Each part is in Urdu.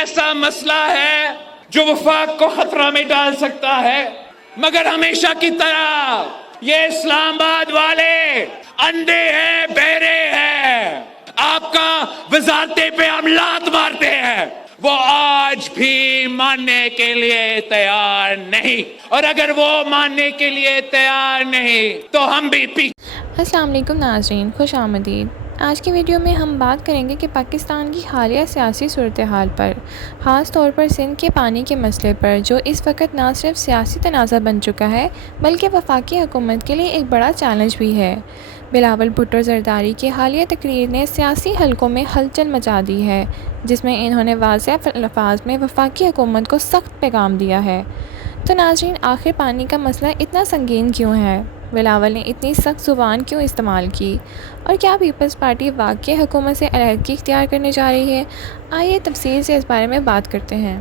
ایسا مسئلہ ہے جو وفاق کو خطرہ میں ڈال سکتا ہے، مگر ہمیشہ کی طرح یہ اسلام آباد والے اندھے ہیں، بہرے ہیں، آپ کا وزارتیں پہ ہم لات مارتے ہیں، وہ آج بھی ماننے کے لیے تیار نہیں، اور اگر وہ ماننے کے لیے تیار نہیں تو ہم بھی السلام علیکم ناظرین، خوش آمدید۔ آج کی ویڈیو میں ہم بات کریں گے کہ پاکستان کی حالیہ سیاسی صورتحال پر، خاص طور پر سندھ کے پانی کے مسئلے پر، جو اس وقت نہ صرف سیاسی تنازع بن چکا ہے بلکہ وفاقی حکومت کے لیے ایک بڑا چیلنج بھی ہے۔ بلاول بھٹو زرداری کی حالیہ تقریر نے سیاسی حلقوں میں ہلچل مچا دی ہے، جس میں انہوں نے واضح الفاظ میں وفاقی حکومت کو سخت پیغام دیا ہے۔ تو ناظرین، آخر پانی کا مسئلہ اتنا سنگین کیوں ہے؟ بلاول نے اتنی سخت زبان کیوں استعمال کی؟ اور کیا پیپلز پارٹی واقعی حکومت سے علیحدگی اختیار کرنے جا رہی ہے؟ آئیے تفصیل سے اس بارے میں بات کرتے ہیں۔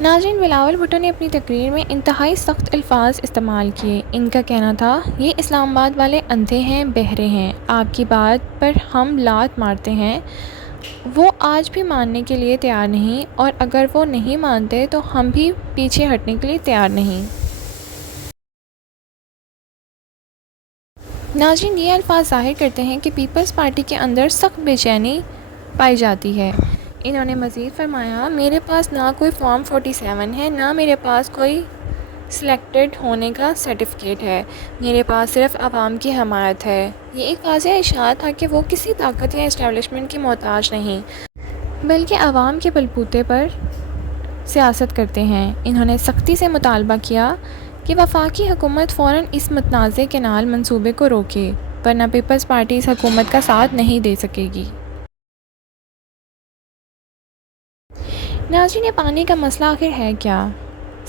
ناظرین، بلاول بھٹو نے اپنی تقریر میں انتہائی سخت الفاظ استعمال کیے۔ ان کا کہنا تھا، یہ اسلام آباد والے اندھے ہیں، بہرے ہیں، آپ کی بات پر ہم لات مارتے ہیں، وہ آج بھی ماننے کے لیے تیار نہیں، اور اگر وہ نہیں مانتے تو ہم بھی پیچھے ہٹنے کے لیے تیار نہیں۔ ناظرین، یہ الفاظ ظاہر کرتے ہیں کہ پیپلز پارٹی کے اندر سخت بے چینی پائی جاتی ہے۔ انہوں نے مزید فرمایا، میرے پاس نہ کوئی فارم 47 ہے، نہ میرے پاس کوئی سلیکٹڈ ہونے کا سرٹیفکیٹ ہے، میرے پاس صرف عوام کی حمایت ہے۔ یہ ایک واضح اشارہ تھا کہ وہ کسی طاقت یا اسٹیبلشمنٹ کی محتاج نہیں، بلکہ عوام کے بلبوتے پر سیاست کرتے ہیں۔ انہوں نے سختی سے مطالبہ کیا کہ وفاقی حکومت فوراً اس متنازع کینال منصوبے کو روکے، ورنہ پیپلز پارٹی اس حکومت کا ساتھ نہیں دے سکے گی۔ ناظرین، یہ پانی کا مسئلہ آخر ہے کیا؟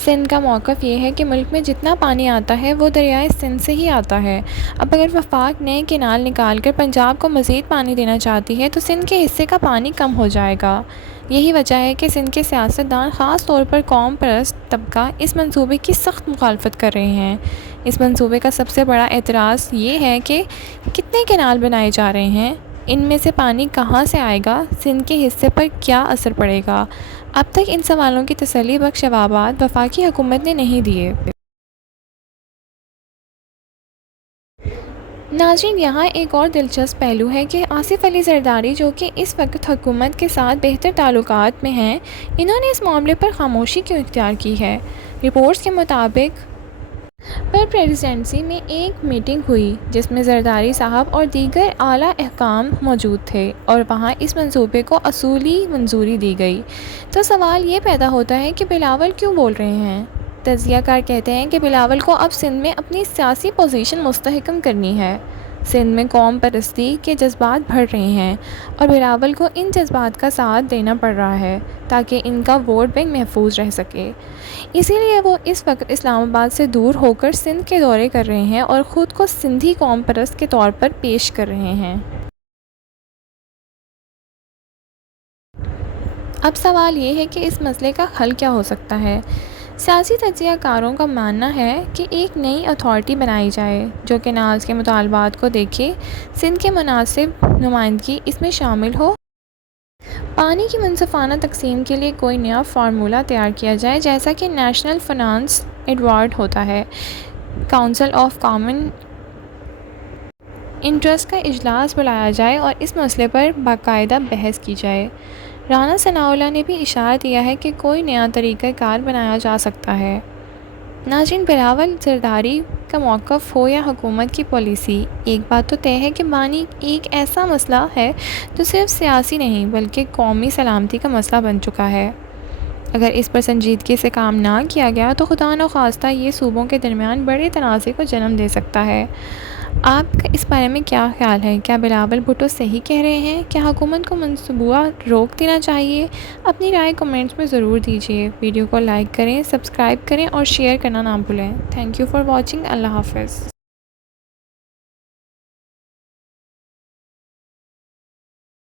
سندھ کا موقف یہ ہے کہ ملک میں جتنا پانی آتا ہے وہ دریائے سندھ سے ہی آتا ہے۔ اب اگر وفاق نئے کینال نکال کر پنجاب کو مزید پانی دینا چاہتی ہے تو سندھ کے حصے کا پانی کم ہو جائے گا۔ یہی وجہ ہے کہ سندھ کے سیاستدان، خاص طور پر قوم پرست طبقہ، اس منصوبے کی سخت مخالفت کر رہے ہیں۔ اس منصوبے کا سب سے بڑا اعتراض یہ ہے کہ کتنے کینال بنائے جا رہے ہیں، ان میں سے پانی کہاں سے آئے گا، سندھ کے حصے پر کیا اثر پڑے گا؟ اب تک ان سوالوں کی تسلی بخش جوابات وفاقی حکومت نے نہیں دیے۔ ناظرین، یہاں ایک اور دلچسپ پہلو ہے کہ آصف علی زرداری، جو کہ اس وقت حکومت کے ساتھ بہتر تعلقات میں ہیں، انہوں نے اس معاملے پر خاموشی کیوں اختیار کی ہے؟ رپورٹس کے مطابق پر پریزیڈنسی میں ایک میٹنگ ہوئی جس میں زرداری صاحب اور دیگر اعلیٰ حکام موجود تھے، اور وہاں اس منصوبے کو اصولی منظوری دی گئی۔ تو سوال یہ پیدا ہوتا ہے کہ بلاول کیوں بول رہے ہیں؟ تجزیہ کار کہتے ہیں کہ بلاول کو اب سندھ میں اپنی سیاسی پوزیشن مستحکم کرنی ہے۔ سندھ میں قوم پرستی کے جذبات بڑھ رہے ہیں، اور بلاول کو ان جذبات کا ساتھ دینا پڑ رہا ہے تاکہ ان کا ووٹ بینک محفوظ رہ سکے۔ اسی لیے وہ اس وقت اسلام آباد سے دور ہو کر سندھ کے دورے کر رہے ہیں اور خود کو سندھی قوم پرست کے طور پر پیش کر رہے ہیں۔ اب سوال یہ ہے کہ اس مسئلے کا حل کیا ہو سکتا ہے؟ سیاسی تجزیہ کاروں کا ماننا ہے کہ ایک نئی اتھارٹی بنائی جائے جو کینالز کے مطالبات کو دیکھے، سندھ کے مناسب نمائندگی اس میں شامل ہو، پانی کی منصفانہ تقسیم کے لیے کوئی نیا فارمولہ تیار کیا جائے جیسا کہ نیشنل فنانس ایوارڈ ہوتا ہے، کونسل آف کامن انٹرسٹ کا اجلاس بلایا جائے اور اس مسئلے پر باقاعدہ بحث کی جائے۔ رانا ثناءاللہ نے بھی اشارہ دیا ہے کہ کوئی نیا طریقہ کار بنایا جا سکتا ہے۔ ناظرین، بلاول زرداری کا موقف ہو یا حکومت کی پالیسی، ایک بات تو طے ہے کہ پانی ایک ایسا مسئلہ ہے جو صرف سیاسی نہیں بلکہ قومی سلامتی کا مسئلہ بن چکا ہے۔ اگر اس پر سنجیدگی سے کام نہ کیا گیا تو خدا نخواستہ یہ صوبوں کے درمیان بڑے تنازع کو جنم دے سکتا ہے۔ آپ کا اس بارے میں کیا خیال ہے؟ کیا بلاول بھٹو صحیح کہہ رہے ہیں؟ کیا حکومت کو منصوبہ روک دینا چاہیے؟ اپنی رائے کمنٹس میں ضرور دیجیے۔ ویڈیو کو لائک کریں، سبسکرائب کریں اور شیئر کرنا نہ بھولیں۔ Thank you for watching. اللہ حافظ۔